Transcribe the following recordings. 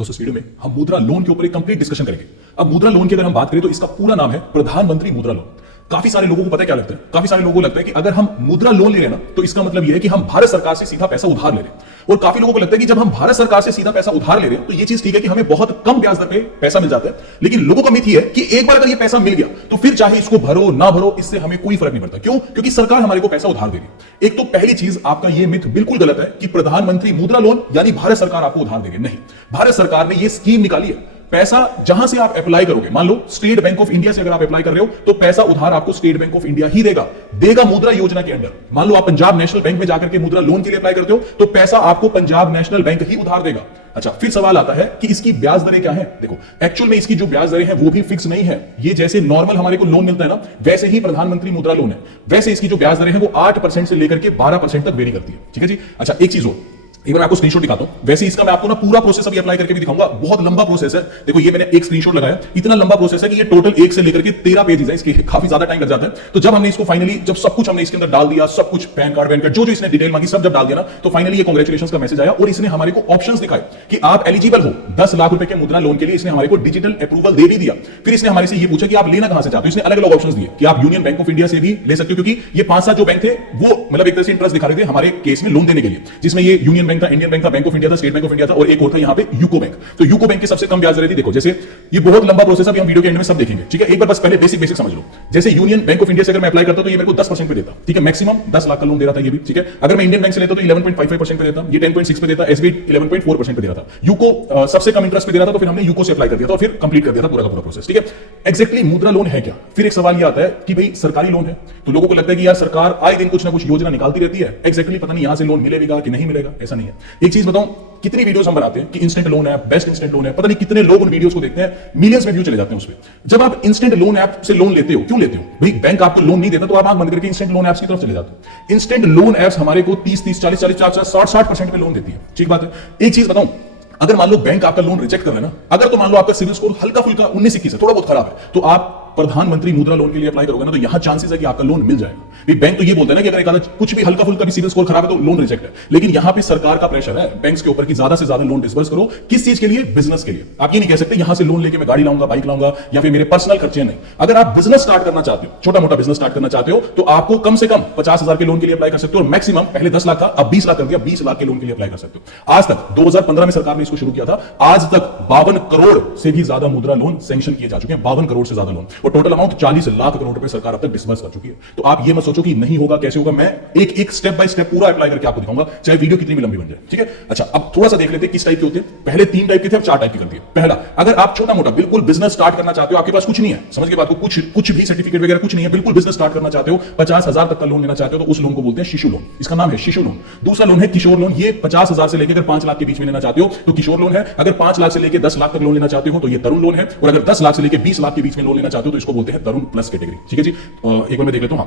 दोस्तों इस वीडियो में हम मुद्रा लोन के ऊपर एक कंप्लीट डिस्कशन करेंगे। अब मुद्रा लोन की अगर हम बात करें तो इसका पूरा नाम है प्रधानमंत्री मुद्रा लोन। काफी सारे लोगों को पता है क्या लगता है, काफी सारे लोगों को लगता है कि अगर हम मुद्रा लोन ले रहे हैं ना तो इसका मतलब यह है कि हम भारत सरकार से सीधा पैसा उधार ले रहे हैं। और काफी लोगों को लगता है कि जब हम भारत सरकार से सीधा पैसा उधार ले रहे हैं तो ये चीज ठीक है कि हमें बहुत कम ब्याज दर पे पैसा मिल जाता है, लेकिन लोगों का मिथ ये है कि एक बार अगर ये पैसा मिल गया तो फिर चाहे इसको भरो ना भरो इससे हमें कोई फर्क नहीं पड़ता। क्यों? क्योंकि सरकार हमारे को पैसा उधार दे रही है। एक तो पहली चीज, आपका ये मिथ बिल्कुल गलत है कि प्रधानमंत्री मुद्रा लोन यानी भारत सरकार आपको उधार देगी। नहीं, भारत सरकार ने ये स्कीम निकाली है। पैसा जहां से आप अप्लाई करोगे, मान लो स्टेट बैंक ऑफ इंडिया से अगर आप अप्लाई कर रहे हो तो पैसा उधार आपको स्टेट बैंक ऑफ इंडिया ही देगा मुद्रा योजना के अंडर। मान लो आप पंजाब नेशनल बैंक में जाकर के मुद्रा लोन के लिए अप्लाई करते हो तो पैसा आपको पंजाब नेशनल बैंक ही उधार देगा। अच्छा, फिर सवाल आता है कि इसकी ब्याज दरें क्या है। देखो, एक्चुअल में इसकी जो ब्याज दरें हैं वो भी फिक्स नहीं है। ये जैसे नॉर्मल हमारे को लोन मिलता है ना, वैसे ही प्रधानमंत्री मुद्रा लोन है, वैसे इसकी जो ब्याज दरें हैं वो 8% से लेकर के 12% तक वेरी करती है। ठीक है जी। अच्छा, एक चीज और, एक बार मैं आपको स्क्रीनशॉट दिखाता हूं। वैसे इसका मैं आपको ना पूरा प्रोसेस अभी अप्लाई करके भी दिखाऊंगा, बहुत लंबा प्रोसेस है। देखो ये मैंने एक स्क्रीनशॉट लगाया, इतना लंबा प्रोसेस है कि ये टोटल 1 से लेकर के 13 पेजेस है, इसके काफी ज्यादा टाइम लग जाता है। तो जब हमने इसको फाइनली, जब सब कुछ हमने इसके अंदर डाल दिया, सब कुछ पैन कार्ड जो इसने डिटेल मांगी सब जब डाल दिया ना, तो फाइनली ये कांग्रेचुलेशंस का मैसेज आया और इसने हमारे को ऑप्शंस दिखाए कि आप एलिजिबल हो 10 लाख रुपए के मुद्रा लोन के लिए। इसने हमारे को डिजिटल अप्रूवल दे भी दिया। फिर इसने हमारे से ये पूछा कि आप लेना कहां से चाहते हो। इसने अलग अलग ऑप्शंस दिए कि आप यूनियन बैंक ऑफ इंडिया से भी ले सकते हो, क्योंकि ये 5-7 जो बैंक थे वो मतलब एक तरह से इंटरेस्ट दिखा रहे थे हमारे केस में लोन देने के लिए, जिसमें ये यूनियन बैंक था, इंडियन बैंक था, बैंक ऑफ इंडिया था, स्टेट बैंक ऑफ इंडिया था और एक और था यहाँ पे यूको बैंक। तो यूको बैंक की सबसे कम ब्याज दर थी। देखो जैसे ये बहुत लंबा प्रोसेस है, अभी हम वीडियो के एंड में सब देखेंगे। ठीक है, एक बार बस पहले बेसिक समझ लो। जैसे यूनियन बैंक ऑफ इंडिया से अगर मैं अप्लाई करता तो ये मेरे को 10% पे देता। ठीक है, मैक्सिमम 10 लाख का लोन दे रहा था ये भी। ठीक है, अगर मैं इंडियन बैंक से लेता तो 11.55% पे देता, ये 10.6 पे देता, एसबीआई 11.4% पे दे रहा था, यूको सबसे कम इंटरेस्ट पे दे रहा था। तो फिर हमने यूको से अप्लाई कर दिया था और फिर कंप्लीट कर दिया था पूरा का पूरा प्रोसेस। ठीक है, एक्जैक्टली मुद्रा लोन है क्या? फिर एक सवाल ये आता है कि भाई सरकारी लोन है, तो लोगों को लगता है कि यार सरकार आए दिन कुछ ना कुछ योजना निकालती रहती है, एक्जैक्टली पता नहीं यहां से लोन मिलेगा कि नहीं मिलेगा। ऐसा नहीं है। एक चीज बताऊं, कितनी वीडियोस हम बनाते हैं कि instant loan app, best instant loan है, पता नहीं कितने लोग उन वीडियोस को देखते हैं, मिलियंस में व्यू चले जाते हैं उस पे। जब आप इंस्टेंट लोन ऐप से लोन लेते हो, क्यों लेते हो भाई? बैंक आपको लोन नहीं देता तो आप आंख बंद करके इंस्टेंट लोन ऐप्स की तरफ चले जाते हो। इंस्टेंट लोन ऐप्स हमारे को 30-30, 40-40, 60% पे लोन देती है। ठीक बात है। एक चीज बताऊं, अगर मान लो बैंक आपका लोन रिजेक्ट कर रहा है ना, अगर तो मान लो आपका सिविल स्कोर हल्का फुल्का 19-21 है, थोड़ा बहुत खराब है, तो आप प्रधानमंत्री मुद्रा लोन के लिए अप्लाई करोगे ना तो यहां चांसेस है कि आपका लोन मिल जाएगा। बैंक तो ये बोलते हैं ना कि अगर कुछ भी हल्का फुल्का भी सिविल स्कोर खराब है तो लोन रिजेक्ट है, लेकिन यहां पे सरकार का प्रेशर है बैंक्स के ऊपर कि ज्यादा से ज्यादा लोन डिस्बर्स करो। किस चीज के लिए? बिजनेस के लिए। आप ये नहीं कह सकते यहां से लोन लेके मैं गाड़ी लाऊंगा, बाइक लाऊंगा या फिर मेरे पर्सनल खर्चे नहीं। अगर आप बिजनेस स्टार्ट करना चाहते हो, छोटा मोटा बिजनेस स्टार्ट करना चाहते हो, तो आपको कम से कम 50,000 के लोन के लिए अप्लाई कर सकते हो और मैक्सिमम पहले 10 लाख था, अब 20 लाख कर दिया, 20 लाख के लोन के लिए अप्लाई कर सकते हो। आज तक 2015 में सरकार ने इसको शुरू किया था, आज तक 52 करोड़ से भी ज्यादा मुद्रा लोन सैंक्शन किए जा चुके हैं, 52 करोड़ से ज्यादा लोन, और टोटल अमाउंट 40 लाख करोड़ रुपए सरकार अब तक डिस्बर्स कर चुकी है। तो आप ये मत सोचो कि नहीं होगा, कैसे होगा। मैं एक स्टेप बाय स्टेप पूरा अप्लाई करके आपको दिखाऊंगा, चाहे वीडियो कितनी भी लंबी बन जाए। ठीक है, अच्छा अब थोड़ा सा देख लेते हैं किस टाइप के होते हैं। पहले 3 टाइप के थे, अब 4 टाइप की करती है। पहला, अगर आप छोटा मोटा बिल्कुल बिजनेस स्टार्ट करना चाहते हो, आपके पास कुछ नहीं है, समझ के बात को, कुछ भी सर्टिफिकेट वगैरह कुछ नहीं है, बिल्कुल बिजनेस स्टार्ट करना चाहते हो, 50,000 तक का लोन लेना चाहते हो, तो उस लोन को बोलते हैं शिशु लोन। इसका नाम है शिशु लोन। दूसरा लोन है किशोर लोन। ये 50,000 से लेकर 5 लाख के बीच में लेना चाहते हो तो किशोर लोन है। अगर 5 लाख से लेकर 10 लाख तक लोन लेना चाहते हो तो ये तरुण लोन है। और अगर 10 लाख से लेकर 20 लाख के बीच में लोन लेना चाहते हो तो इसको बोलते हैं तरुण प्लस कैटेगरी। ठीक है जी। एक बार मैं देख लेता हूं।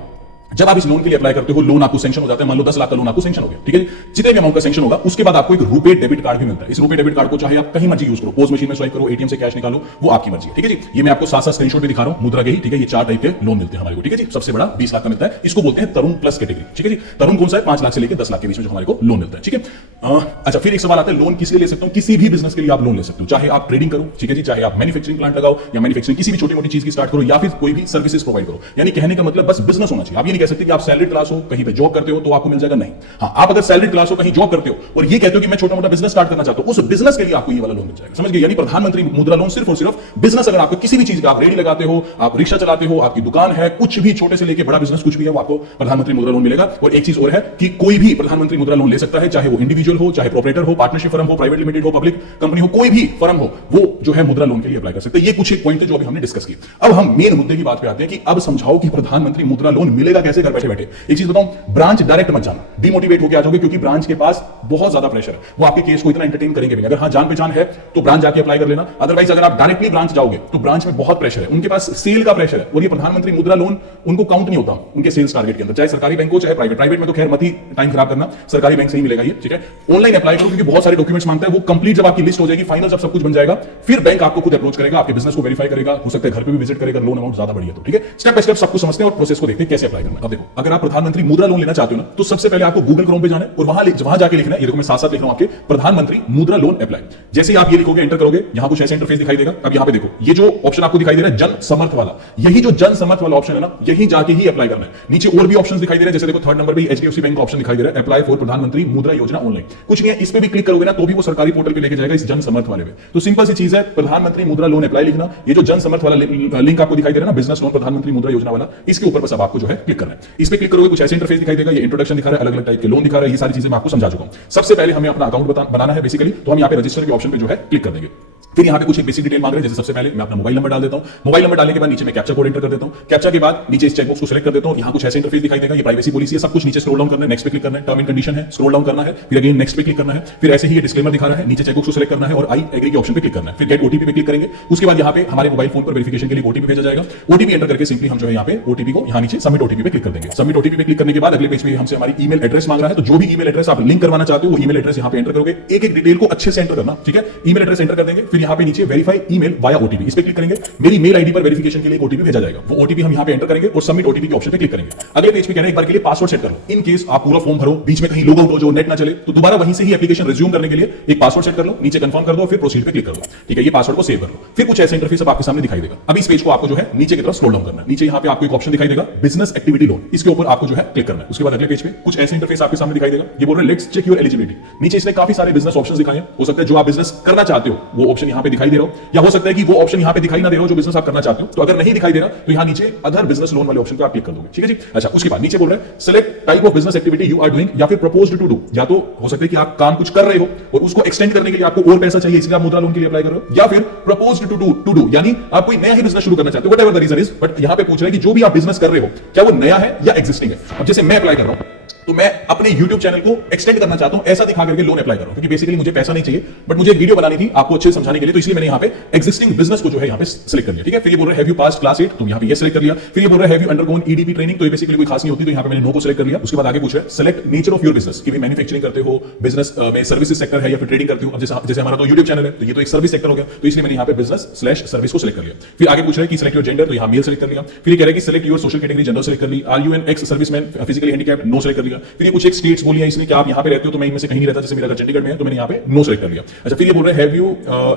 जब आप इस लोन के लिए अप्लाई करते हो, लोन आपको सैंक्शन हो जाता है, मान लो 10 लाख का लोन आपको सैंक्शन हो गया। ठीक है, जितने भी अमाउंट का सैंक्शन होगा उसके बाद आपको एक रुपे डेबिट कार्ड भी मिलता है। इस रुपे डेबिट कार्ड को चाहे आप कहीं मर्जी यूज करो, पोस्ट मशीन में स्वाइप करो, एटीएम से कैश निकालो, वो आपकी मर्जी है। ठीक है जी। ये मैं आपको साथ साथ स्क्रीनशॉट भी दिखा रहा हूं मुद्रा के ही। ठीक है, ये 4 टाइप के लोन मिलते हैं हमारे को। ठीक है जी। सबसे बड़ा 20 लाख का मिलता है, इसको बोलते हैं तरुण प्लस कैटेगरी। ठीक है जी। तरुण कौन सा है? 5 लाख से लेकर 10 लाख के बीच में जो हमारे को लोन मिलता है। ठीक है। अच्छा, फिर एक सवाल आता है लोन किस लिए ले सकता हूं? किसी भी बिजनेस के लिए आप लोन ले सकते हो, चाहे आप ट्रेडिंग करो, ठीक है जी, चाहे आप मैन्युफैक्चरिंग प्लांट लगाओ या मैन्युफैक्चरिंग किसी भी छोटी मोटी चीज की स्टार्ट करो, या फिर कोई भी सर्विसेज प्रोवाइड करो। यानी कहने का मतलब बस बिजनेस होना चाहिए। आप ये नहीं कह सकते कि आप सैलरी क्लास हो, कहीं पे जॉब करते हो तो आपको मिल जाएगा, नहीं। हाँ, आप अगर सैलरी क्लास हो, कहीं जॉब करते हो और ये कहते हो कि मैं छोटा मोटा बिजनेस स्टार्ट करना चाहता हूं, उस बिजनेस के लिए आपको ये वाला लोन मिल जाएगा। समझ गए? यानी प्रधानमंत्री मुद्रा लोन सिर्फ और सिर्फ बिजनेस, अगर आपको किसी भी चीज का, आप रेडी लगाते हो, आप रिक्शा चलाते हो, आपकी दुकान है, कुछ भी छोटे से लेकर बड़ा बिजनेस कुछ भी है, वो आपको प्रधानमंत्री मुद्रा लोन मिलेगा। और एक चीज और है कि कोई भी प्रधानमंत्री मुद्रा लोन ले सकता है, चाहे वो इंडिविजुअल हो, चाहे प्रोपराइटर हो, पार्टनरशिप फर्म हो, प्राइवेट लिमिटेड हो, पब्लिक कंपनी हो, कोई भी फर्म हो, वो जो है मुद्रा लोन के लिए अप्लाई कर सकते हैं। ये कुछ एक पॉइंट है जो अभी हमने डिस्कस किया। अब हम मेन मुद्दे की बात पे आते हैं कि अब समझाओ कि प्रधानमंत्री मुद्रा लोन मिलेगा कैसे घर बैठे बैठे। एक चीज बताऊं, ब्रांच डायरेक्ट मत जाना, डिमोटिवेट होकर आ जाओगे, क्योंकि ब्रांच के पास बहुत ज्यादा प्रेशर है, वो आपके केस को इतना एंटरटेन करेंगे भी। अगर हाँ जान पहचान है तो ब्रांच जाके अप्लाई कर लेना, अदरवाइज अगर आप डायरेक्टली ब्रांच जाओगे तो ब्रांच में बहुत प्रेशर है, उनके पास सेल का प्रेशर है। और ये प्रधानमंत्री मुद्रा लोन उनको काउंट नहीं होता उनके सेल्स टारगेट के अंदर, चाहे सरकारी बैंक हो चाहे प्राइवेट में तो खैर मत ही टाइम खराब करना, सरकारी बैंक से ही मिलेगा ये। ठीक है, ऑनलाइन अप्लाई करो, क्योंकि बहुत सारे डॉक्यूमेंट्स मांगता है। वो कंप्लीट जब आपकी लिस्ट हो जाएगी, फाइनल जब सब कुछ बन जाएगा, फिर बैंक आपको खुद अप्रोच करेगा, आपके बिजनेस को वेरीफाई करेगा, हो सकता है घर पे भी विजिट करेगा, लोन अमाउंट ज्यादा बढ़िया। तो ठीक है, स्टेप बाय स्टेप सब कुछ समझते हैं और प्रोसेस को देखते हैं कैसे अप्लाई करना है। अब देखो, अगर आप प्रधानमंत्री मुद्रा लोन लेना चाहते हो ना, तो सबसे पहले आपको गूगल क्रोम पे जाना है और वहां जाके लिखना है, ये देखो मैं साथ साथ लिख रहा हूं आपके, प्रधानमंत्री मुद्रा लोन अप्लाई। जैसे ही आप ये लिखोगे, एंटर करोगे, यहां कुछ ऐसे इंटरफेस दिखाई देगा। अब यहां पे देखो, ये जो ऑप्शन आपको दिखाई दे रहा है जन समर्थ वाला, यही जो जन समर्थ वाला ऑप्शन है ना, यही जाके ही अप्लाई करना है। नीचे और भी ऑप्शन दिखाई दे रहे हैं, जैसे देखो थर्ड नंबर पे एचडीएफसी बैंक का ऑप्शन दिखाई दे रहा है, अप्लाई फॉर प्रधानमंत्री मुद्रा योजना ऑनलाइन। कुछ नहीं है, इस पे भी क्लिक करोगे ना तो भी वो सरकारी पोर्टल पे लेके जाएगा, इस जन समर्थ वाले पे। तो सिंपल सी चीज है, प्रधानमंत्री मुद्रा लोन अप्लाई लिखना, ये जो जन समर्थ वाला लिंक आपको दिखाई दे रहा है ना, बिजनेस लोन प्रधानमंत्री मुद्रा योजना वाला, इसके ऊपर बस अब आपको जो है क्लिक करना है। इस पे क्लिक करोगे, कुछ ऐसे इंटरफेस दिखाई देगा, ये इंट्रोडक्शन दिखा रहा है, अलग अलग टाइप के लोन दिखा रहा है, ये सारी चीजें मैं आपको समझा चुका हूं। सबसे पहले हमें अपना अकाउंट बनाना है बेसिकली, तो हम यहाँ पे रजिस्टर के ऑप्शन पे जो है क्लिक कर देंगे। फिर यहाँ पे कुछ एक बेसिक डिटेल मांग रहे हैं, जैसे सबसे पहले मैं अपना मोबाइल नंबर डाल देता हूं। मोबाइल नंबर डालने के बाद नीचे मैं कैप्चा कोड एंटर कर देता हूं। कैप्चा के बाद नीचे इस चेकबॉक्स को सिलेक्ट कर देता हूं। यहाँ कुछ ऐसे इंटरफेस दिखाई देगा, ये प्राइवेसी पॉलिसी है, सब कुछ नीचे स्क्रॉल डाउन करना है, नेक्स्ट पे क्लिक करना है, टर्म एंड कंडीशन है, स्क्रॉल डाउन करना है, फिर अगेन नेक्स्ट पे क्लिक करना है, फिर ऐसे ही ये डिस्क्लेमर दिखा रहा है, नीचे चेकबॉक्स को सिलेक्ट करना है और आई एग्री के ऑप्शन पे क्लिक करना है, फिर गेट ओटीपी पे क्लिक करेंगे। उसके बाद यहाँ पे हमारे मोबाइल फोन पर वेरिफिकेशन के लिए ओटीपी भेजा जाएगा। ओटीपी एंटर करके सिंपली हम जो है यहाँ पे ओटीपी को यहाँ नीचे सबमिट ओटीपी पे क्लिक कर देंगे। सबमिट ओटीपी पे क्लिक करने के बाद अगले पेज पे हमसे हमारी ईमेल एड्रेस मांग रहा है, तो जो भी ईमेल एड्रेस आप लिंक करवाना चाहते हो वो ईमेल एड्रेस यहाँ पे एंटर करोगे। एक एक डिटेल को अच्छे से एंटर करना, ठीक है। ईमेल एड्रेस एंटर कर देंगे, फिर यहाँ पे नीचे वेरीफाई ईमेल वाया ओटीपी, इस पे क्लिक करेंगे। मेरी मेल आईडी पर वेरिफिकेशन के लिए ओटीपी भेजा जाएगा, वो ओटीपी हम यहाँ पे एंटर करेंगे और सबमिट ओटीपी के ऑप्शन पे क्लिक करेंगे। अगले पेज पे कहना है एक बार के लिए पासवर्ड सेट करो। इन केस आप पूरा फॉर्म भरो, बीच में कहीं लॉग आउट हो जो नेट ना चले, तो दोबारा वहीं से ही एप्लीकेशन रिज्यूम करने के लिए एक पासवर्ड सेट कर लो, नीचे कंफर्म कर दो, फिर प्रोसीड पे क्लिक कर दो, ठीक है। ये पासवर्ड को सेव कर लो। फिर कुछ ऐसे इंटरफेस आपके सामने दिखाई देगा। अब इस पेज को आपको जो है नीचे की तरफ स्क्रॉल डाउन करना है। नीचे यहाँ पे आपको एक ऑप्शन दिखाई देगा बिजनेस एक्टिविटी लोन, इसके ऊपर आपको जो है क्लिक करना है। उसके बाद अगले पेज पे कुछ ऐसे इंटरफेस आपके सामने दिखाई देगा। ये बोल रहे हैं लेट्स चेक योर एलिजिबिलिटी। नीचे इसने काफी सारे बिजनेस ऑप्शंस दिखाए हैं। हो सकता है जो आप बिजनेस करना चाहते हो वो ऑप्शन यहाँ पे दिखाई दे रहा हो, या हो सकता है कि वो ऑप्शन यहाँ पे दिखाई ना दे रहा हो जो बिजनेस आप करना चाहते हो। तो अगर नहीं दिखाई दे रहा तो यहाँ नीचे अदर बिजनेस लोन वाले ऑप्शन पे आप क्लिक कर दोगे, ठीक है जी। अच्छा, उसके बाद नीचे बोल रहे हैं select type of business activity you are doing, या फिर प्रपोज्ड टू डू। या तो हो सकता है कि आप काम कुछ कर रहे हो और उसको एक्सटेंड करने के लिए आपको और पैसा चाहिए, इसलिए आप मुद्रा लोन के लिए अप्लाई कर रहे हो, या फिर प्रपोज्ड टू डू यानी आप कोई नया ही बिजनेस शुरू करना चाहते हो, whatever the reason is. But यहाँ पे पूछ रहे हैं कि जो भी आप बिजनेस कर रहे हो क्या वो नया है या एक्जिस्टिंग है। अब जैसे मैं अप्लाई कर रहा हूं तो मैं अपने YouTube चैनल को एक्सटेंड करना चाहता हूं, ऐसा दिखा करके लोन अप्लाई कर रहा हूं, क्योंकि बेसिकली मुझे पैसा नहीं चाहिए, बट मुझे एक वीडियो बनानी थी आपको अच्छे से समझाने के लिए, तो इसलिए मैंने यहाँ पे एक्जिस्टिंग बिजनेस को जो है यहाँ पे सिलेक्ट कर लिया, ठीक है। फिर ये बोल रहे हैं हैव यू पास्ड क्लास 8, तो यहाँ पे ये सिलेक्ट कर लिया। फिर ये बोल रहे हैं have you undergone EDP training, तो ये बेसिकली कोई खास नहीं होती, तो यहाँ पे मैंने नो को सिलेक्ट कर लिया। उसके बाद आगे पूछ रहे हैं select nature of your business, कि भाई मैन्युफैक्चरिंग करते हो, बिजनेस में सर्विसेज सेक्टर है या फिर ट्रेडिंग करते हो। अब जैसे हमारा तो यूट्यूब चैनल है, तो ये तो एक सर्विस सेक्टर हो गया, तो इसलिए मैंने यहाँ पे बिजनेस स्लैश सर्विस को सिलेक्ट कर लिया। फिर आगे पूछ रहे हैं कि सिलेक्ट योर जेंडर, तो यहाँ मेल सिलेक्ट कर लिया। फिर ये कह रहे हैं कि select your social category, general select कर ली। Are you an ex serviceman physically handicapped, no select कर लिया। फिर ये कुछ एक स्टेट्स बोली है इसने कि आप यहाँ पे रहते हो, तो मैं इनमें से कहीं नहीं रहता, जैसे मेरा घर चंडीगढ़ में है, तो मैंने यहाँ पे नो सिलेक्ट कर लिया। अच्छा, फिर ये बोल रहे हैं have you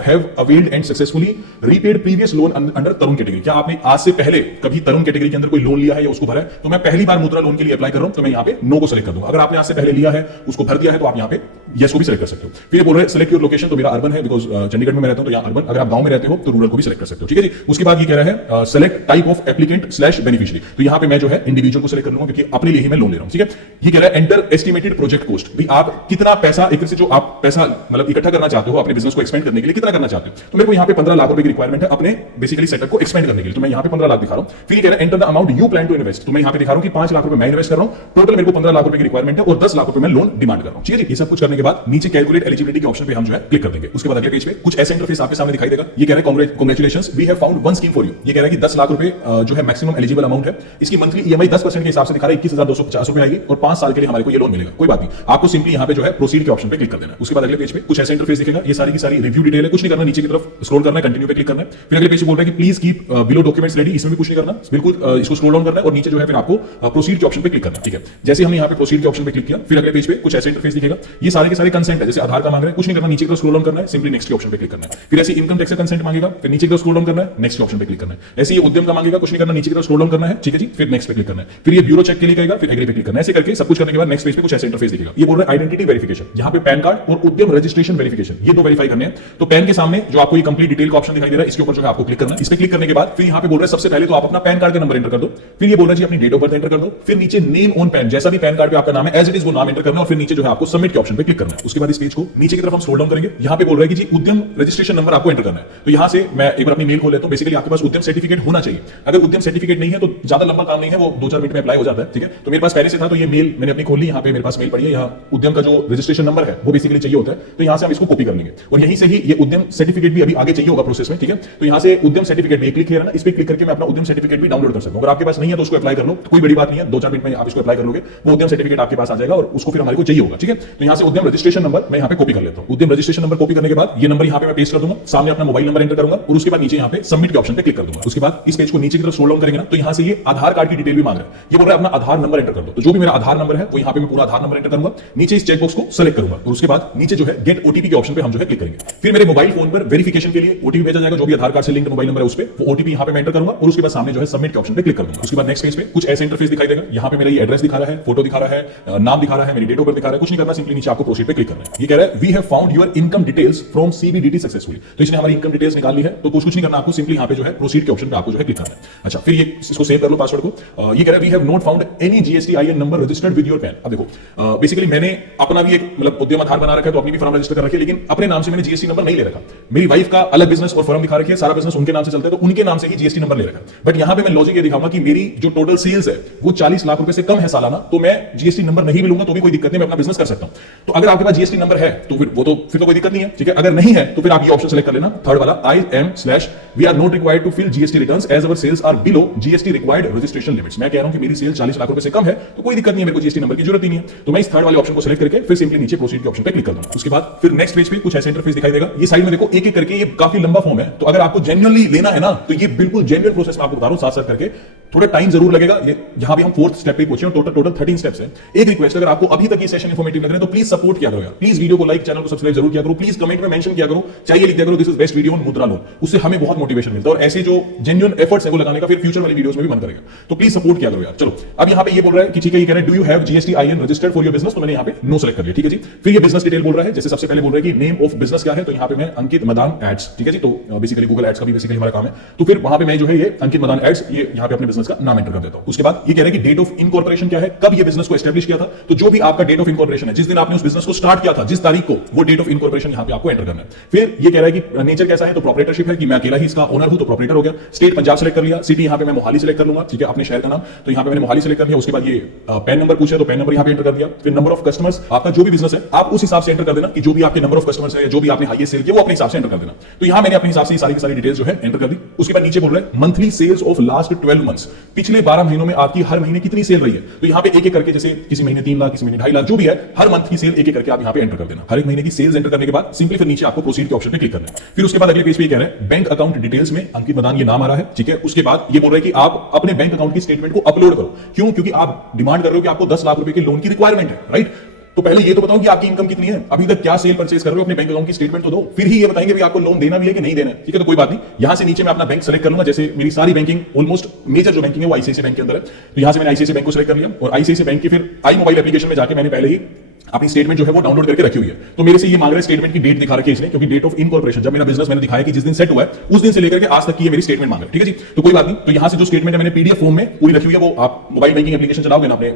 have availed and successfully repaid previous loan under Tarun category, क्या आपने आज से पहले कभी तरुण कैटेगरी के अंदर कोई लोन लिया है या उसको भरा है। तो मैं पहली बार मुद्रा लोन के लिए अप्लाई कर रहा हूं, तो मैं यहाँ पे नो को सिलेक्ट कर दूंगा। अगर आपने आज से पहले लिया है, उसको भर दिया है, तो आप यहाँ पे यस को भी सिलेक्ट कर सकते हो। फिर ये बोल रहे हैं सिलेक्ट योर लोकेशन, तो मेरा अर्बन है, बिकॉज चंडीगढ़ में मैं रहता हूं, तो यहाँ अर्बन। अगर आप गांव में रहते हो तो रूरल को भी सिलेक्ट कर सकते हो, ठीक है जी। उसके बाद ये कह रहा है select type of applicant slash beneficiary, तो यहाँ पे मैं जो है इंडिविजुअल को सिलेक्ट कर लूंगा, क्योंकि अपने लिए ही मैं लोन ले रहा हूं, ठीक है। ये कह रहा है एंटर एस्टिमेटेड प्रोजेक्ट कॉस्ट, भी आप कितना पैसा एक से जो आप पैसा मतलब इकट्ठा करना चाहते हो अपने बिजनेस को एक्सपेंड करने के लिए, कितना करना चाहते हो। तो मेरे को यहाँ पे 15 लाख रुपए की रिक्वायरमेंट है अपने बेसिकली सेटअप को एक्सपेंड करने के लिए, तो मैं यहाँ पे 15 लाख दिखा रहा हूँ। फिर ये कह रहा है enter the amount you plan to invest, तो मैं यहाँ पे दिखा रहा हूँ कि 5 लाख रुपए मैं इन्वेस्ट कर रहा हूँ, टोटल मेरे को 15 लाख रुपए की रिक्वायरमेंट है और 10 लाख रुपए मैं लोन डिमांड कर रहा हूँ, ठीक है। ये सब कुछ करने के बाद नीचे कैलकुलेट एलिजिबिलिटी के ऑप्शन पे हम जो है क्लिक कर देंगे। उसके बाद अगले पेज पे कुछ ऐसे इंटरफेस आपके सामने दिखाई देगा। ये कह रहा है congratulations we have found one scheme for you, ये कह रहा है कि 10 लाख रुपए जो है मैक्सिमम एलिजिबल अमाउंट है। इसकी मंथली ईएमआई 10% के हिसाब से दिखा रहा है 21,250 रुपए आएगी और 5 साल के लिए हमारे को ये लोन मिलेगा। कोई बात नहीं, आपको सिंपली यहाँ पे जो है प्रोसीड के ऑप्शन पे क्लिक कर देना है। उसके बाद अगले पेज पे कुछ ऐसा इंटरफेस दिखेगा, ये सारी की सारी रिव्यू डिटेल है, कुछ नहीं करना, नीचे की तरफ स्क्रॉल करना है, कंटिन्यू पे क्लिक करना है। फिर अगले पेज पे बोल रहा है कि please keep below documents ready, इसमें भी कुछ नहीं करना, बिल्कुल इसको स्क्रॉल डाउन करना है और नीचे जो है फिर आपको प्रोसीड के ऑप्शन पे क्लिक करना है, ठीक है। जैसे हमने यहाँ पे प्रोसीड के ऑप्शन पे क्लिक किया, फिर अगले पेज पे कुछ ऐसे इंटरफेस दिखेगा, ये सारे के सारे कंसेंट है, जैसे आधार का मांग रहे हैं, कुछ नहीं करना, नीचे की तरफ स्क्रॉल डाउन करना है, सिंपली नेक्स्ट के ऑप्शन पे क्लिक करना है। फिर ऐसे इनकम टैक्स का कंसेंट मांगेगा, फिर नीचे की तरफ स्क्रॉल डाउन करना है, नेक्स्ट के ऑप्शन पे क्लिक करना है। ऐसे ये उद्यम का मांगेगा, कुछ नहीं करना, नीचे की तरफ स्क्रॉल डाउन करना है, ठीक है जी, फिर नेक्स्ट पे क्लिक करना है। फिर ये ब्यूरो चेक के लिए कहेगा, फिर एग्री पे क्लिक करना है। ऐसे करके सब कुछ करने के बाद नेक्स्ट पेज पे कुछ ऐसे इंटरफेस दिखेगा। ये बोल रहा है आइडेंटिटी वेरिफिकेशन, यहाँ पे पैन कार्ड और उद्यम रजिस्ट्रेशन वेरिफिकेशन, ये दो वेरीफाई करने हैं। तो पैन के सामने जो आपको ये कंप्लीट डिटेल का ऑप्शन दिखाई दे रहा है, इसके ऊपर जो है आपको क्लिक करना है। इस पे क्लिक करने के बाद फिर यहाँ पे बोल रहा है सबसे पहले तो आप अपना पैन कार्ड का नंबर एंटर कर दो, फिर ये बोल रहा है जी अपनी डेट ऑफ बर्थ एंटर कर दो, फिर नीचे नेम ऑन पैन, जैसा भी पैन कार्ड पे आपका नाम है एज इट इज वो नाम एंटर करना है और फिर नीचे जो है आपको सबमिट के ऑप्शन पे क्लिक करना है। उसके बाद इस पेज को नीचे की तरफ हम स्क्रॉल डाउन करेंगे, यहाँ पे बोल रहा है कि जी उद्यम रजिस्ट्रेशन नंबर आपको एंटर करना है। तो यहाँ से मैं एक बार अपनी मेल खोल लेता हूँ। बेसिकली आपके पास उद्यम सर्टिफिकेट होना चाहिए, अगर उद्यम सर्टिफिकेट नहीं है तो ज्यादा लंबा काम नहीं है, वो 2-4 मिनट में अप्लाई हो जाता है, ठीक है। तो मेरे पास पहले से था, तो ये मेल मैंने अपनी खोल ली, यहाँ पे मेरे पास मेल पड़ी है, यहाँ उद्यम का जो रजिस्ट्रेशन नंबर है वो बेसिकली चाहिए होता है, तो यहाँ से हम इसको कॉपी कर लेंगे और यहीं से ही ये उद्यम सर्टिफिकेट भी अभी आगे चाहिए होगा प्रोसेस में, ठीक है। तो यहाँ से उद्यम सर्टिफिकेट भी क्लिक किया ना, इस पे क्लिक करके मैं अपना उद्यम सर्टिफिकेट भी डाउनलोड कर सकता हूँ। अगर आपके पास नहीं है तो उसको अप्लाई कर लो, तो कोई बड़ी बात नहीं है, 2-4 मिनट में आप इसको अप्लाई कर लोगे, वो उद्यम सर्टिफिकेट आपके पास आ जाएगा और उसको फिर हमारे को चाहिए होगा, ठीक है। तो यहाँ से उद्यम रजिस्ट्रेशन नंबर मैं यहाँ पे कॉपी कर लेता हूँ। उद्यम रजिस्ट्रेशन नंबर कॉपी करने के बाद ये नंबर यहाँ पे मैं पेस्ट कर दूंगा, सामने अपना मोबाइल नंबर एंटर करूंगा और उसके बाद नीचे यहाँ पे सबमिट के ऑप्शन पे क्लिक कर दूंगा। उसके बाद इस पेज को नीचे की तरफ स्क्रॉल डाउन करेंगे ना, तो यहाँ से ये आधार कार्ड की डिटेल भी मांग रहा है, ये बोल रहा है अपना आधार नंबर एंटर कर दो, तो जो भी मेरा आधार नंबर है वो यहाँ पे मैं पूरा आधार नंबर एंटर करूंगा, नीचे इस चेकबॉक्स को सेलेक्ट करूंगा और उसके बाद नीचे जो है गेट ओटीपी के ऑप्शन पे हम जो है क्लिक करेंगे। फिर मेरे मोबाइल फोन पर वेरिफिकेशन के लिए ओटीपी भेजा जाएगा, जो भी आधार कार्ड से लिंक्ड मोबाइल नंबर है उस पे वो ओटीपी यहाँ पे मैं एंटर करूंगा और उसके बाद सामने जो है सबमिट के ऑप्शन पे क्लिक कर दूंगा। उसके बाद नेक्स्ट पेज पे कुछ ऐसे इंटरफेस दिखाई देगा, यहाँ पे मेरा ये एड्रेस दिखा रहा है, फोटो दिखा रहा है, नाम दिखा रहा है, मेरी डेट ऑफ बर्थ दिखा रहा है, कुछ नहीं करना, सिंपली नीचे आपको प्रोसीड पे क्लिक करना है। ये कह रहा है we have found your income details from CBDT successfully, तो इसने हमारी इनकम डिटेल्स निकाल ली है, तो कुछ नहीं करना, आपको सिंपली यहाँ पे जो है प्रोसीड के ऑप्शन पे आपको जो है क्लिक करना है। अच्छा, फिर ये इसको सेव कर लो पासवर्ड को। ये कह रहा है we have not found any GSTIN number registered with your PAN. अब देखो बेसिकली मैंने अपना भी एक मतलब उद्यम आधार बना रखा है, तो अपनी भी फर्म रजिस्टर कर रखी है, लेकिन अपने नाम से मैंने जीएसटी नंबर नहीं ले रखा। मेरी वाइफ का अलग बिजनेस और फर्म दिखा रखी है, सारा बिजनेस उनके नाम से चलता है, तो उनके नाम से ही जीएसटी नंबर ले रखा है। बट यहाँ पे मैं लॉजिक ये दिखाऊंगा कि मेरी जो टोटल सेल्स है वो 40 लाख रुपए से कम है सालाना, तो मैं जीएसटी नंबर नहीं भी लूंगा तो भी कोई दिक्कत नहीं, मैं अपना बिजनेस कर सकता हूं। तो अगर आपके पास जीएसटी नंबर है तो फिर वो तो फिर तो कोई दिक्कत नहीं है, ठीक है। अगर नहीं है तो फिर आप ये ऑप्शन सेलेक्ट कर लेना, थर्ड वाला IM/we are not required to fill GST returns as our sales are below GST required registration limits। मैं कह रहा हूं कि मेरी सेल 40 लाख रुपए से कम है तो कोई दिक्कत नहीं है, मेरे को जीएसटी नंबर की जरूरत ही नहीं है, तो मैं इस थर्ड वाले ऑप्शन को सेलेक्ट करके फिर सिंपली नीचे प्रोसीड के ऑप्शन पे क्लिक कर दूंगा। उसके बाद फिर नेक्स्ट पेज पे कुछ ऐसा इंटरफेस दिखाई देगा, ये साइड में देखो एक एक करके ये काफी लंबा फॉर्म है, तो अगर आपको जेन्युइनली लेना है ना तो ये बिल्कुल जेन्युइन प्रोसेस में आपको बता रहा हूं, साथ साथ करके थोड़ा टाइम जरूर लगेगा। ये यहां भी हम फोर्थ स्टेप पे पहुंचे, टोटल 13 स्टेप्स है। एक रिक्वेस्ट, अगर आपको अभी तक ये सेशन इंफॉर्मेटिव लग रहा है तो प्लीज सपोर्ट किया करो यार, प्लीज वीडियो को लाइक, चैनल को सब्सक्राइब जरूर किया करो, प्लीज कमेंट में मेंशन किया करो, चाहिए लिख दिया करो this is best video on मुद्रा लोन, उससे हमें बहुत मोटिवेशन मिलता है और ऐसे जो जेन्युइन एफर्ट्स है वो लगाने का फिर फ्यूचर वाली वीडियोस में भी मन करेगा, तो प्लीज सपोर्ट किया करो यार। चलो अब यहाँ पे ये बोल रहा है कि ठीक है, ये कह रहा है do you have GSTIN registered for your business, तो मैंने यहाँ पे नो सेलेक्ट कर लिया, ठीक है जी। फिर ये बिजनेस डिटेल बोल रहा है, जैसे सबसे पहले बोल रहा है कि नेम ऑफ बिजनेस क्या है, तो यहाँ पे मैं अंकित मदान एड्स, ठीक है जी, तो बेसिकली गूगल एड्स का भी बेसिकली हमारा काम है, तो फिर वहां पे मैं जो है ये अंकित मदान एड्स ये यहाँ पे अपने बिजनेस का नाम एंटर कर देता हूँ। उसके बाद ये कह रहा है कि डेट ऑफ इनकॉर्पोरेशन क्या है, कब ये बिजनेस को एस्टैब्लिश किया था, तो जो भी आपका डेट ऑफ इनकॉर्पोरेशन है, जिस दिन आपने उस बिजनेस को स्टार्ट किया था, जिस तारीख को, वो डेट ऑफ इनकॉर्पोरेशन यहाँ पे आपको एंटर करना है। फिर ये कह रहा है कि नेचर कैसा है, तो प्रोप्राइटरशिप है कि मैं अकेला ही इसका ओनर हूं, तो प्रोप्राइटर हो गया। स्टेट पंजाब सेलेक्ट कर लिया, सिटी यहाँ पे मैं मोहाली सेलेक्ट कर लूंगा, ठीक है, अपने शहर का नाम, तो यहाँ पे मैंने मोहाली सेलेक्ट कर लिया। उसके बाद ये पैन नंबर पूछे तो पैन नंबर यहाँ पे एंटर कर दिया। फिर नंबर ऑफ कस्टमर्स, आपका जो भी बिजनेस है आप उस हिसाब से एंटर कर देना कि जो भी आपके नंबर ऑफ कस्टमर्स है, जो भी आपने हाईएस्ट सेल किया वो अपने हिसाब से एंटर कर देना। तो यहाँ मैंने अपने हिसाब से सारी की सारी डिटेल्स जो है एंटर कर दी। उसके बाद नीचे बोल रहा है monthly sales of last 12 months, पिछले 12 महीनों में आपकी हर महीने कितनी सेल रही है, तो यहाँ पे एक एक करके, जैसे किसी महीने 3 लाख, किसी महीने 2.5 लाख, जो भी है हर मंथ की सेल एक एक करके आप यहाँ पे एंटर कर देना। हर एक महीने की सेल्स एंटर करने के बाद सिंपली फिर नीचे आपको प्रोसीड के ऑप्शन पे क्लिक करना है। फिर उसके बाद अगले पेज पे कह रहा है बैंक अकाउंट डिटेल्स में अंकित मदान ये नाम आ रहा है, ठीक है। उसके बाद ये बोल रहा है कि आप अपने बैंक अकाउंट की स्टेटमेंट को अपलोड करो, क्यों, क्योंकि आप डिमांड कर रहे हो कि आपको 10 लाख रुपए के लोन की रिक्वायरमेंट है, राइट। तो पहले ये तो बताओ कि आपकी इनकम कितनी है, अभी तक क्या सेल परचेज कर रहे हो, अपने बैंक अकाउंट की स्टेटमेंट तो दो, फिर ही ये बताएंगे भी आपको लोन देना भी है कि नहीं देना है, ठीक है। तो कोई बात नहीं, यहां से नीचे मैं अपना बैंक सेलेक्ट कर लूंगा, जैसे मेरी सारी बैंकिंग ऑलमोस्ट मेजर जो बैंकिंग है वो आईसीआईसीआई बैंक के अंदर है, तो यहां से मैंने आईसीआईसीआई बैंक को सेलेक्ट कर लिया और आईसीआईसीआई बैंक की फिर आई मोबाइल एप्लीकेशन में जाकर मैंने पहले ही अपनी स्टेटमेंट जो है वो डाउनलोड करके रखी हुई है। तो मेरे से ये मांग रहा है स्टेटमेंट की डेट दिखा रखी है इसने, क्योंकि डेट ऑफ इनकॉर्पोरेशन जब मेरा बिजनेस मैंने दिखाया कि जिस दिन सेट हुआ है उस दिन से लेकर के आज तक की ये मेरी स्टेटमेंट मांग रहा है, ठीक है जी। तो कोई बात नहीं, तो यहां से जो स्टेटमेंट है मैंने पीडीएफ फॉर्म में पूरी रखी हुई है, वो आप मोबाइल बैंकिंग एप्लीकेशन चलाओगे ना अपने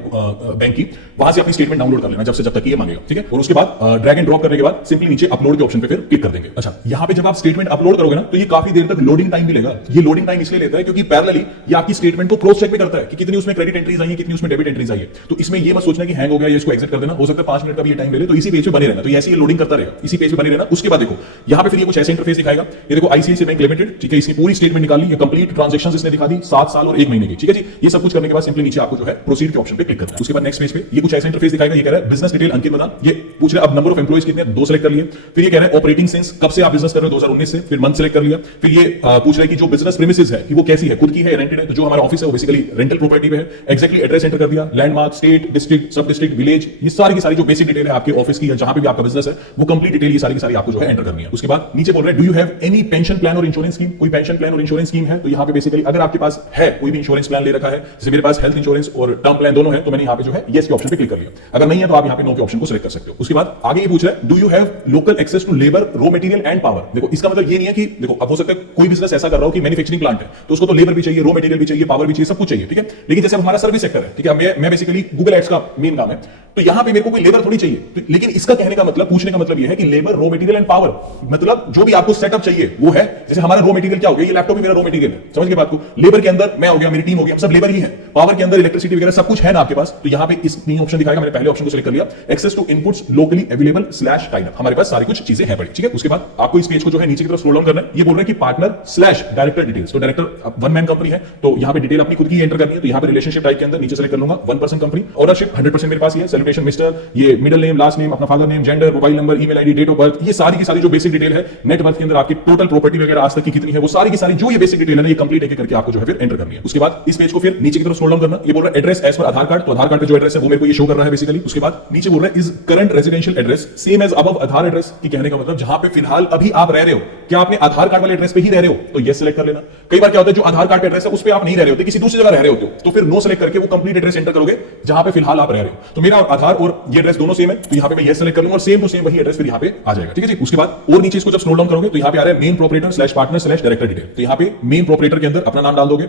बैंक की, वहां से अपनी स्टेटमेंट डाउनलोड कर लेना जब से जब तक ये मांगेगा, ठीक है। और उसके बाद ड्रैग एंड ड्रॉप करने के बाद सिंपली नीचे अपलोड के ऑप्शन पे फिर क्लिक कर देंगे। अच्छा, यहां पे जब आप स्टेटमेंट अपलोड करोगे ना तो ये काफी देर तक लोडिंग टाइम भी लेगा। ये लोडिंग टाइम इसलिए लेता है क्योंकि पैरेलली ये आपकी स्टेटमेंट को क्रॉस चेक भी करता है कि कितनी उसमें क्रेडिट एंट्रीज आई है, कितनी उसमें डेबिट एंट्रीज आई है। तो इसमें ये मत सोचना कि हैंग हो गया, इसको एग्जिट कर देना, हो सकता है 5 मिनट का भी ये टाइम ले ले, तो इसी पेज पे बने रहना, तो ऐसे ये लोडिंग करता रहेगा, इसी पेज पे बने रहना। उसके बाद देखो यहां पे फिर ये कुछ ऐसे इंटरफेस दिखाएगा, ये देखो आईसीआईसीआई बैंक लिमिटेड, ठीक है, इसकी पूरी स्टेटमेंट निकाल ली, ये कंप्लीट ट्रांजैक्शंस इसने दिखा दी 7 साल और 1 महीने की, ठीक है जी। ये सब कुछ करने के बाद सिंपली नीचे आपको जो है प्रोसीड के ऑप्शन पे क्लिक करना है। उसके बाद नेक्स्ट पेज पे ये कुछ ऐसा इंटरफेस दिखाएगा, ये कह रहा है बिजनेस डिटेल अंकित मदान, ये पूछ रहा है अब नंबर ऑफ एम्प्लॉइज कितने, 2 सेलेक्ट कर लिए। फिर ये कह रहा है ऑपरेटिंग सेंस, कब से आप बिजनेस कर रहे हो, 2019 से, फिर मंथ सेलेक्ट कर लिया। फिर ये पूछ रहा है कि जो बिजनेस प्रीमिसेस है कि वो कैसी है, खुद की है, रेंटेड है, तो जो हमारा ऑफिस है वो बेसिकली रेंटल प्रॉपर्टी पे है। एक्जैक्टली एड्रेस एंटर कर दिया, लैंडमार्क, स्टेट, डिस्ट्रिक्ट, सब डिस्ट्रिक्ट, विलेज, ये सारी की सारी जो बेसिक डिटेल है आपके ऑफिस की या जहां पे भी आपका बिजनेस है वो कंप्लीट डिटेल ये सारी की सारी आपको जो है एंटर करनी है। उसके बाद नीचे बोल रहे हैं do you have any pension plan और इंश्योरेंस स्कीम, कोई पेंशन प्लान और इंश्योरेंस स्कीम है, तो यहाँ पे बेसिकली अगर आपके पास है कोई भी इंश्योरेंस प्लान ले रखा है, जैसे मेरे पास हेल्थ इंश्योरेंस और टर्म प्लान दोनों है, तो मैंने यहाँ पे जो है यस के ऑप्शन पे क्लिक कर लिया। अगर नहीं है तो आप यहाँ पे नो के ऑप्शन को सिलेक्ट कर सकते हो। उसके बाद आगे ये पूछ रहा है do you have local access to labour, raw material and power. देखो इसका मतलब ये नहीं है कि देखो अब हो सकता है कोई बिजनेस ऐसा कर रहा हो कि मैन्युफैक्चरिंग प्लांट है तो उसको तो लेबर भी चाहिए, रॉ मटेरियल भी चाहिए, पावर भी चाहिए, सब कुछ चाहिए, ठीक है। लेकिन जैसे हमारा सर्विस सेक्टर है, ठीक है, मैं बेसिकली गूगल एड्स का मेन काम है, तो यहां पे मेरे को कोई लेबर थोड़ी चाहिए। तो लेकिन इसका कहने का मतलब, पूछने का मतलब यह है कि labour, raw material and power, मतलब जो भी आपको सेटअप चाहिए वो है। जैसे हमारा रॉ मटेरियल क्या हो गया, ये लैपटॉप भी मेरा रॉ मटेरियल है, समझ गए बात को। लेबर के अंदर मैं हो गया, मेरी टीम हो गई, हम सब लेबर ही है। पावर के अंदर इलेक्ट्रिसिटी वगैरह सब कुछ है ना आपके पास। तो यहां पे इस तीन ऑप्शन दिखाएगा, मैंने पहले ऑप्शन को सिलेक्ट कर लिया, access to inputs locally available slash time up. हमारे पास सारी कुछ चीजें हैं पड़ी, ठीक है। उसके बाद आपको इस पेज को जो है नीचे की तरफ स्क्रॉल डाउन करना है। ये बोल रहे हैं कि पार्टनर स्लैश डायरेक्टर डिटेल्स। तो डायरेक्टर वन मैन कंपनी है, तो यहां पे डिटेल अपनी खुद की एंटर करनी है। तो यहां पे रिलेशनशिप टाइप के अंदर नीचे सेलेक्ट कर लूंगा 1% कंपनी, ओनरशिप 100% मेरे पास ही है, सैल्यूटेशन मिस्टर, ये मिडिल नेम, लास्ट नेम, अपना father name, gender, mobile number, email ID, date of birth, ये सारी की सारी जो बेसिक डिटेल है। नेट वर्थ के अंदर आपकी टोटल प्रॉपर्टी वगैरह आज तक की कितनी है, वो सारी की सारी जो ये बेसिक डिटेल है ना, ये कंप्लीट एक करके आपको जो है फिर एंटर करनी है। उसके बाद इस पेज को फिर नीचे की तरफ स्क्रॉल डाउन करना। ये बोल रहा है एड्रेस एज पर आधार कार्ड, तो आधार कार्ड पे जो एड्रेस है वो मेरे को ये शो कर रहा है बेसिकली। उसके बाद नीचे बोल रहा है is current residential address same as above Aadhaar address, की कहने का मतलब जहां पे फिलहाल अभी आप रह रहे हो, क्या आपने आधार कार्ड वाले एड्रेस पे ही रह रहे हो, तो यस सिलेक्ट कर लेना। कई बार क्या होता है, जो आधार कार्ड पे एड्रेस है उस पे आप नहीं रह रहे होते, किसी दूसरी जगह रह रहे होते हो, तो फिर नो सिलेक्ट करके वो कंप्लीट एड्रेस एंटर करोगे जहां पे फिलहाल आप रह रहे हो। तो मेरा आधार और ये एड्रेस दोनों सेम है, तो यहां पे मैं यस सिलेक्ट कर लूंगा और सेम टू सेम वही एड्रेस फिर यहां पे आ जाएगा, ठीक है जी। उसके बाद और नीचे इसको जब स्क्रॉल डाउन करोगे तो यहां पे आ रहा है main proprietor slash partner slash director detail. तो यहां पे मेन प्रोपराइटर के अंदर अपना नाम डाल दोगे,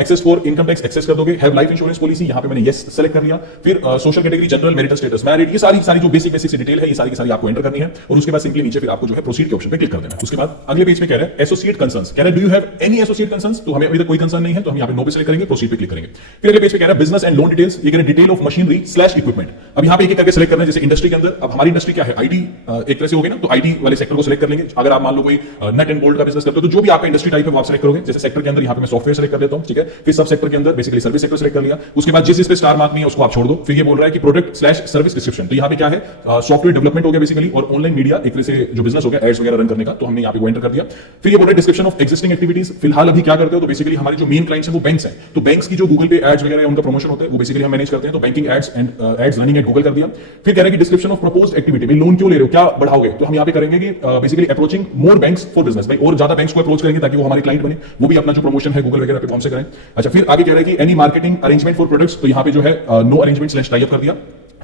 access for income tax access कर दोगे, हैव लाइफ इंश्योरेंस पॉलिसी, यहां पे मैंने यस सेलेक्ट कर लिया। फिर social category general, marital status married, ये सारी जो बेसिक डिटेल है ये सारी की सारी आपको एंटर करनी है। और उसके बाद सिंपली नीचे फिर आपको जो है प्रोसीड के ऑप्शन पे क्लिक कर देना है। उसके बाद अगले पेज पे कह रहा है एसोसिएट कंसर्न्स, कह रहा है do you have any associate concerns, तो हमें अभी तक कोई कंसर्न नहीं है, तो हम यहां पे नो पे सिलेक्ट करेंगे, प्रोसीड पे क्लिक करेंगे। फिर अगले पेज पे कह रहा है बिजनेस एंड लोन डिटेल्स, ये कह रहा है detail of machinery slash equipment. अब यहां पे एक एक करके सिलेक्ट करना है। जैसे इंडस्ट्री के अंदर, अब हमारी इंडस्ट्री क्या है, आईटी एक तरह से हो गई ना, तो आईटी वाले सेक्टर को सिलेक्ट कर लेंगे। अगर आप मान लो कोई नट एंड बोल्ट का बिजनेस करते हो, तो जो भी आपका इंडस्ट्री टाइप है वो आप सिलेक्ट करोगे। जैसे सेक्टर के अंदर यहां पे मैं सॉफ्टवेयर सिलेक्ट कर लेता हूं, ठीक है। फिर सब सेक्टर के अंदर बेसिकली सर्विस सेक्टर सिलेक्ट कर लिया। उसके बाद जिस पे स्टार मार्क नहीं है उसको आप छोड़ दो। फिर ये बोल रहा है कि प्रोडक्ट स्लैश सर्विस डिस्क्रिप्शन, तो यहां पे क्या है, सॉफ्टवेयर डेवलपमेंट हो गया बेसिकली, और ऑनलाइन मीडिया एक तरह से जो बिजनेस हो गया एड्स वगैरह रन करने का, तो हमने यहां पे वो एंटर कर दिया। फिर ये बोल रहा है डिस्क्रिप्शन ऑफ एक्जिस्टिंग एक्टिविटीज, फिलहाल अभी क्या करते हो, तो बेसिकली हमारे जो मेन क्लाइंट्स हैं वो बैंक्स हैं, तो बैंक्स की जो गूगल पे एड्स वगैरह है उनका प्रमोशन होता है वो बेसिकली हम मैनेज करते हैं। तो banking ads and ads running at Google कर दिया। फिर कह रहा है कि डिस्क्रिप्शन ऑफ प्रपोज्ड एक्टिविटी, भाई लोन क्यों ले रहे हो, क्या बढ़ाओगे, तो हम यहां पे करेंगे कि basically approaching more banks for business, भाई और ज्यादा बैंक्स को अप्रोच करेंगे ताकि वो हमारे क्लाइंट बने, वो भी अपना जो प्रमोशन है गूगल वगैरह पे हमसे करें। अच्छा, फिर आगे कह रहा है कि any marketing arrangement for products, तो यहां पे जो है no arrangement slash tie up कर दिया।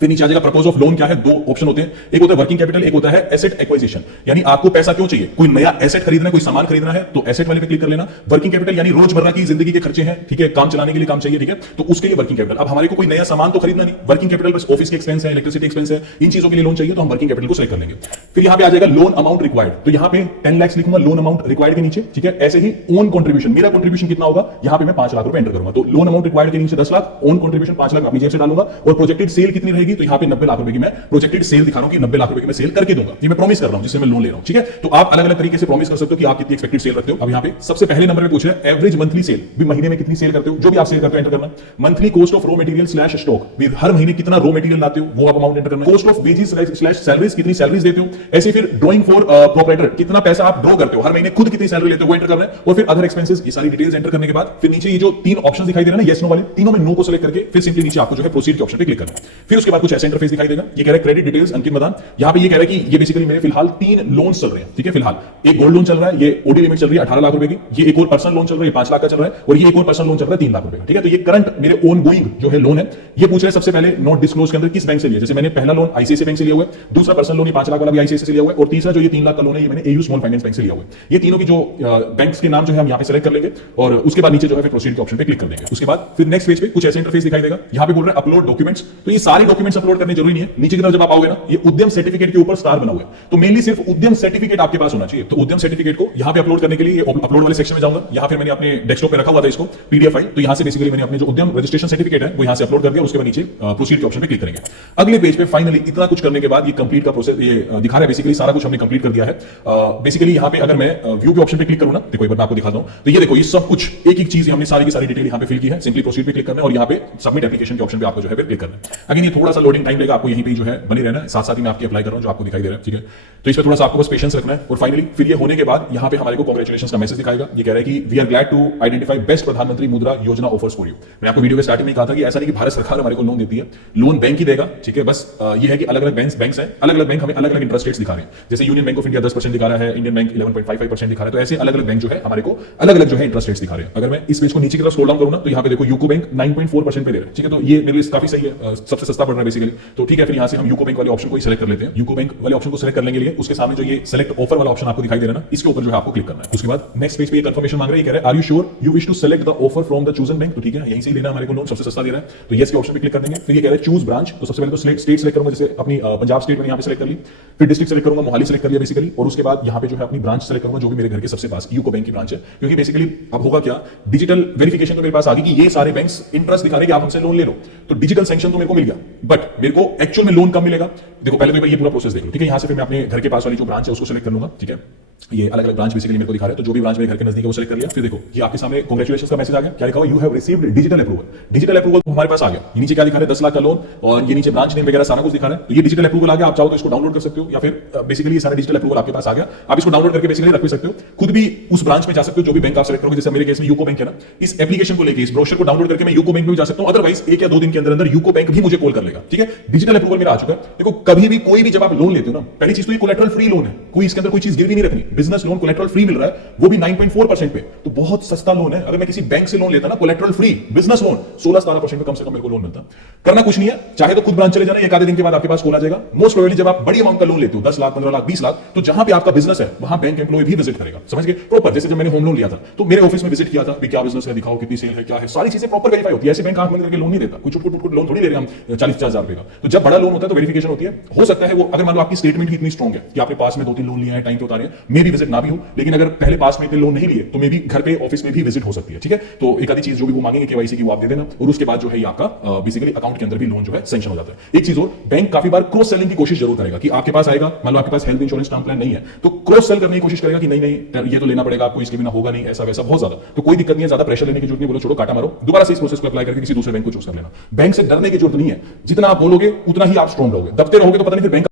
फिर नीचे आ जाएगा प्रपोज ऑफ लोन, क्या है, दो ऑप्शन होते हैं, एक होता है वर्किंग कैपिटल, एक होता है एसेट एक्वाइजिशन, यानी आपको पैसा क्यों चाहिए, कोई नया एसेट खरीदना है, कोई सामान खरीदना है, तो एसेट वाले पे क्लिक कर लेना। वर्किंग कैपिटल यानी रोजमर्रा की जिंदगी के खर्चे हैं, ठीक है, काम चलाने के लिए काम चाहिए, ठीक है, तो उसके लिए वर्किंग कैपिटल। अब हमारे को कोई नया सामान तो खरीदना नहीं, वर्किंग कैपिटल बस ऑफिस के एक्सपेंस है, इलेक्ट्रिसिटी एक्सपेंस है, इन चीजों के लिए लोन चाहिए, तो हम वर्किंग कैपिटल को सिलेक्ट कर लेंगे। फिर यहां पे आ जाएगा लोन अमाउंट रिक्वायर्ड, तो यहां पे 10 लाख लिखूंगा लोन अमाउंट रिक्वायर्ड के नीचे, ठीक है। ऐसे ही ओन कंट्रीब्यूशन, मेरा कंट्रीब्यूशन कितना होगा, यहां पे मैं 5 लाख रुपए एंटर करूंगा, तो लोन अमाउंट रिक्वायर्ड के नीचे 10 लाख, ओन कंट्रीब्यूशन 5 लाख अपनी जेब से डालूंगा। और प्रोजेक्टेड सेल कितनी रहेगी, तो यहां पे 90 लाख की मैं प्रोजेक्टेड सेल दिखा रहा हूं कि 90 लाख रुपए की मैं सेल करके दूंगा, ये मैं प्रॉमिस कर रहा हूं जिससे मैं लोन ले रहा हूं, ठीक है। तो आप अलग अलग तरीके से प्रॉमिस कर सकते हो कि आप कितनी एक्सपेक्टेड सेल रखते हो। अब यहां पे सबसे पहले नंबर पे पूछ रहा है एवरेज मंथली सेल, भी महीने में कितनी सेल करते हो, जो भी आप सेल करते हो एंटर करना। Monthly cost of raw material slash stock, भी हर महीने कितना रॉ मटेरियल लाते हो वो आप अमाउंट एंटर करना। Cost of wages slash salaries, कितनी सैलरीज देते हो। ऐसे फिर ड्रॉइंग फॉर प्रोपराइटर, कितना पैसा आप ड्रॉ करते हो, हर महीने खुद कितनी सैलरी लेते हो वो एंटर करना है। और फिर अदर एक्सपेंसेस, ये सारी डिटेल्स एंटर करने के बाद फिर नीचे ये जो 3 ऑप्शंस दिखाई दे रहे हैं ना येस नो वाले, तीनों में नो को सिलेक्ट करके फिर सिंपली नीचे आपको जो है प्रोसीड के ऑप्शन पे क्लिक करना है। फिर उसके बाद कुछ ऐसा इंटरफेस दिखाई देगा, ये कह रहा है क्रेडिट डिटेल्स अंकित मदान, यहां पे ये कह रहा है कि ये बेसिकली मेरे फिलहाल 3 लोन्स चल रहे हैं, ठीक है। फिलहाल एक गोल्ड लोन चल रहा है, ये ओडी लिमिट चल रही है 18 लाख रुपए की, ये एक और पर्सनल लोन चल रहा है 5 लाख का चल रहा है, और ये एक और पर्सनल लोन चल रहा है 3 लाख रुपए का, ठीक है। तो ये करंट मेरे ओन गोइंग जो है लोन है। ये पूछ रहे हैं सबसे पहले नॉट डिस्क्लोज के अंदर किस बैंक से लिया, जैसे मैंने पहला लोन आईसीआईसी बैंक से लिया हुआ है, दूसरा पर्सनल लोन 5 लाख वाला भी आईसीआईसी से लिया हुआ है, और तीसरा जो ये 3 लाख का लोन है ये मैंने एयू स्मॉल फाइनेंस बैंक से लिया हुआ है। ये तीनों की जो बैंक्स के नाम जो है हम यहां पे सेलेक्ट कर लेंगे, और उसके बाद नीचे जो है फिर प्रोसीड के ऑप्शन पे क्लिक कर देंगे। उसके बाद फिर नेक्स्ट पेज पे कुछ ऐसे इंटरफेस दिखाई देगा, यहां पे बोल रहे हैं अपलोड डॉक्यूमेंट्स, तो ये सारे डॉक्यूमेंट्स अपलोड करने जरूरी नहीं है। नीचे की तरफ जब आप आओगे ना, ये उद्यम सर्टिफिकेट के ऊपर स्टार बना हुआ है, तो मेनली सिर्फ उद्यम सर्टिफिकेट आपके पास होना चाहिए। तो उद्यम सर्टिफिकेट को यहां पे अपलोड करने के लिए अपलोड वाले सेक्शन में जाऊंगा, यहां फिर मैंने अपने डेस्कटॉप पे रखा हुआ था इसको पीडीएफ फाइल, तो यहां से बेसिकली मैंने अपने जो उद्यम रजिस्ट्रेशन सर्टिफिकेट है वो यहां से अपलोड कर दिया। उसके बाद नीचे प्रोसीड के ऑप्शन पे क्लिक करेंगे। अगले पेज पे फाइनली इतना कुछ करने के बाद ये कंप्लीट का प्रोसेस ये दिखा रहा है, बेसिकली सारा कुछ हमने कंप्लीट कर दिया है। बेसिकली यहां पे अगर मैं व्यू के ऑप्शन पे क्लिक करूं ना, देखो एक बार मैं आपको दिखाता हूं, तो ये देखो ये सब कुछ एक एक चीज हमने सारी की सारी डिटेल यहां पे फिल की है। सिंपली प्रोसीड पे क्लिक करना है और यहां पे सबमिट एप्लीकेशन के ऑप्शन पे आपको जो है क्लिक करना है। अगेन ये थोड़ा सा लोडिंग टाइम लेगा, आपको यहीं पे जो है बने रहना है, साथ साथ ही मैं आपकी अप्लाई कर रहा हूं जो आपको दिखाई दे रहा है, ठीक है। तो इस पे थोड़ा सा आपको बस पेशेंस रखना है। और फाइनली फिर ये होने के बाद यहां पे हमारे को कांग्रेचुलेशंस का मैसेज दिखाएगा। ये कह रहा है कि we are glad to identify best Pradhan Mantri Mudra योजना ऑफर्स फॉर यू। मैंने आपको वीडियो के स्टार्टिंग में कहा था कि ऐसा नहीं कि भारत सरकार हमारे को लोन देती है, लोन बैंक ही देगा, ठीक है। बस ये है कि अलग अलग बैंक्स हैं, अलग अलग बैंक हमें अलग अलग इंटरेस्ट रेट्स दिखा रहे हैं। जैसे यूनियन बैंक ऑफ इंडिया 10% दिखा रहा है, इंडियन बैंक 11.55% दिखा रहा है, तो ऐसे अलग अलग बैंक जो है हमारे को अलग अलग जो है इंटरेस्ट रेट्स दिखा रहे हैं। अगर मैं इस पेज को नीचे की तरफ स्क्रॉल डाउन करूं ना, तो यहां पे देखो यूको बैंक 9.4% पे दे रहा है, ठीक है। तो ये मेरे लिए काफी सही है, सबसे सस्ता पड़ रहा है बेसिकली। तो ठीक है, फिर यहाँ से हम यूको बैंक वाले ऑप्शन को ही सेलेक्ट कर लेते हैं। यूको बैंक वाले ऑप्शन को सेलेक्ट करने के लिए उसके सामने जो ये सेलेक्ट ऑफर वाला ऑप्शन आपको दिखाई दे रहा है ना, इसके ऊपर जो है आपको क्लिक करना है। उसके बाद नेक्स्ट पेज पे ये कंफर्मेशन मांग रहा है, कह रहा है are you sure you wish to select the offer from the chosen bank. तो ठीक है, यहीं से ही लेना, हमारे को लोन सबसे सस्ता दे रहा है, तो यस के ऑप्शन पे क्लिक कर देंगे। फिर ये कह रहा है चूज ब्रांच, तो सबसे पहले तो स्टेट सेलेक्ट करूंगा, जैसे अपनी पंजाब स्टेट मैंने यहाँ पे सेलेक्ट कर ली। फिर डिस्ट्रिक्ट सेलेक्ट करूंगा, मोहाली सेलेक्ट कर लिया बेसिकली, और उसके बाद यहाँ पे जो है अपनी ब्रांच सेलेक्ट करूंगा जो भी मेरे घर के सबसे पास यूको बैंक की ब्रांच है। क्योंकि बेसिकली अब होगा क्या, डिजिटल वेरिफिकेशन तो मेरे पास आ गई कि ये सारे बैंक्स इंटरेस्ट दिखा रहे कि आप हमसे लोन ले लो, तो डिजिटल सैंक्शन तो मेरे को मिल गया, बट मेरे को एक्चुअल में लोन कब मिलेगा। देखो पहले तो ये पूरा प्रोसेस देख लो, ठीक है। यहाँ से फिर मैं अपने घर के पास वाली जो ब्रांच है उसको सेलेक्ट कर लूंगा, ठीक है। ये अलग अलग ब्रांच बेसिकली मेरे को दिखा रहा है, तो जो भी ब्रांच मेरे घर के नजदीक है वो सेलेक्ट कर लिया। फिर देखो ये आपके सामने कांग्रेचुलेशंस का मैसेज आ गया, क्या लिखा हुआ, you have received digital approval. Digital approval हमारे पास आ गया। ये नीचे क्या दिखा रहा है, 10 लाख का लोन, और ये नीचे ब्रांच नेम वगैरह सारा कुछ दिखा रहा है। तो ये डिजिटल अप्रूवल आ गया, आप चाहो तो इसको डाउनलोड कर सकते हो, या फिर बेसिकली ये सारा डिजिटल अप्रूवल आपके पास आ गया, आप इसको डाउनलोड करके बेसिकली रख भी सकते हो। खुद भी उस ब्रांच में जा सकते हो जो भी बैंक आप सेलेक्ट करोगे, जैसे मेरे केस में यूको बैंक है ना, इस एप्लीकेशन को लेकर इस ब्रोशर को डाउनलोड करके मैं यूको बैंक में भी जा सकता हूं। अदरवाइज 1 या 2 दिन के अंदर अंदर यूको बैंक भी मुझे कॉल कर लेगा, ठीक है। डिजिटल अप्रूवल मेरा आ चुका है। देखो कभी भी कोई भी जब आप लोन लेते हो ना, पहली चीज तो ये कोलेटरल फ्री लोन है, कोई इसके अंदर कोई चीज गिरवी नहीं रखनी। बिजनेस लोन कोलेटरल फ्री मिल रहा है, वो भी 9.4% पे, तो बहुत सस्ता लोन है। अगर मैं किसी बैंक से लोन लेता ना कोलेटरल फ्री बिजनेस लोन, 16-17% पे कम से कम मेरे को लोन मिलता। करना कुछ नहीं है, चाहे तो खुद ब्रांच चले जाना, एक आधे दिन के बाद आपके पास कॉल आ जाएगा। मोस्ट प्रोबेबली जब आप बड़ी अमाउंट का लोन लेते हो, 10 लाख, 15 लाख, 20 लाख, तो जहां पे आपका बिजनेस है वहां बैंक एम्प्लॉय भी विजिट करेगा, समझ गए प्रॉपर। जैसे जब मैंने होम लोन लिया था तो मेरे ऑफिस में विजिट किया था, क्या बिजनेस है, दिखाओ कितनी सेल है, क्या है, सारी चीजें प्रॉपर वेरीफाई होती है। ऐसे बैंक आंख बंद करके लोन नहीं देता, कुछ छुट लोन थोड़ी ले रहे हम 40-50 हजार रुपए का। तो जब बड़ा लोन होता है तो वेरिफिकेशन होती है। हो सकता है वो, अगर मान लो आपकी स्टेटमेंट ही इतनी स्ट्रॉन्ग है कि आपने पास में 2-3 लोन लिए हैं, टाइम पे उतारे हैं, मे भी विजिट ना भी हो, लेकिन अगर पहले पास में इतने लोन नहीं लिए तो मे भी घर पे ऑफिस में भी विजिट हो सकती है, ठीक है। तो एक आधी चीज जो भी वो मांगेंगे केवाईसी की वो आप दे देना, और उसके बाद जो है ये आपका बेसिकली अकाउंट के अंदर भी लोन जो है सैंक्शन हो जाता है। एक चीज और, बैंक काफी बार क्रॉस सेलिंग की कोशिश जरूर करेगा कि आपके पास आएगा, मान लो आपके पास हेल्थ इंश्योरेंस टर्म प्लान नहीं है, तो क्रॉस सेल करने की कोशिश करेगा कि नहीं नहीं ये तो लेना पड़ेगा आपको, इसके बिना होगा नहीं, ऐसा वैसा बहुत ज्यादा। तो कोई दिक्कत नहीं है, ज्यादा प्रेशर लेने की जरूरत नहीं, बोलो छोड़ो काटा मारो, दोबारा से इस प्रोसेस को अप्लाई करके किसी दूसरे बैंक को चूज कर लेना। बैंक से डरने की जरूरत नहीं है, जितना आप बोलोगे उतना ही आप स्ट्रॉन्ग रहोगे, दबते रहोगे तो पता नहीं फिर बैंक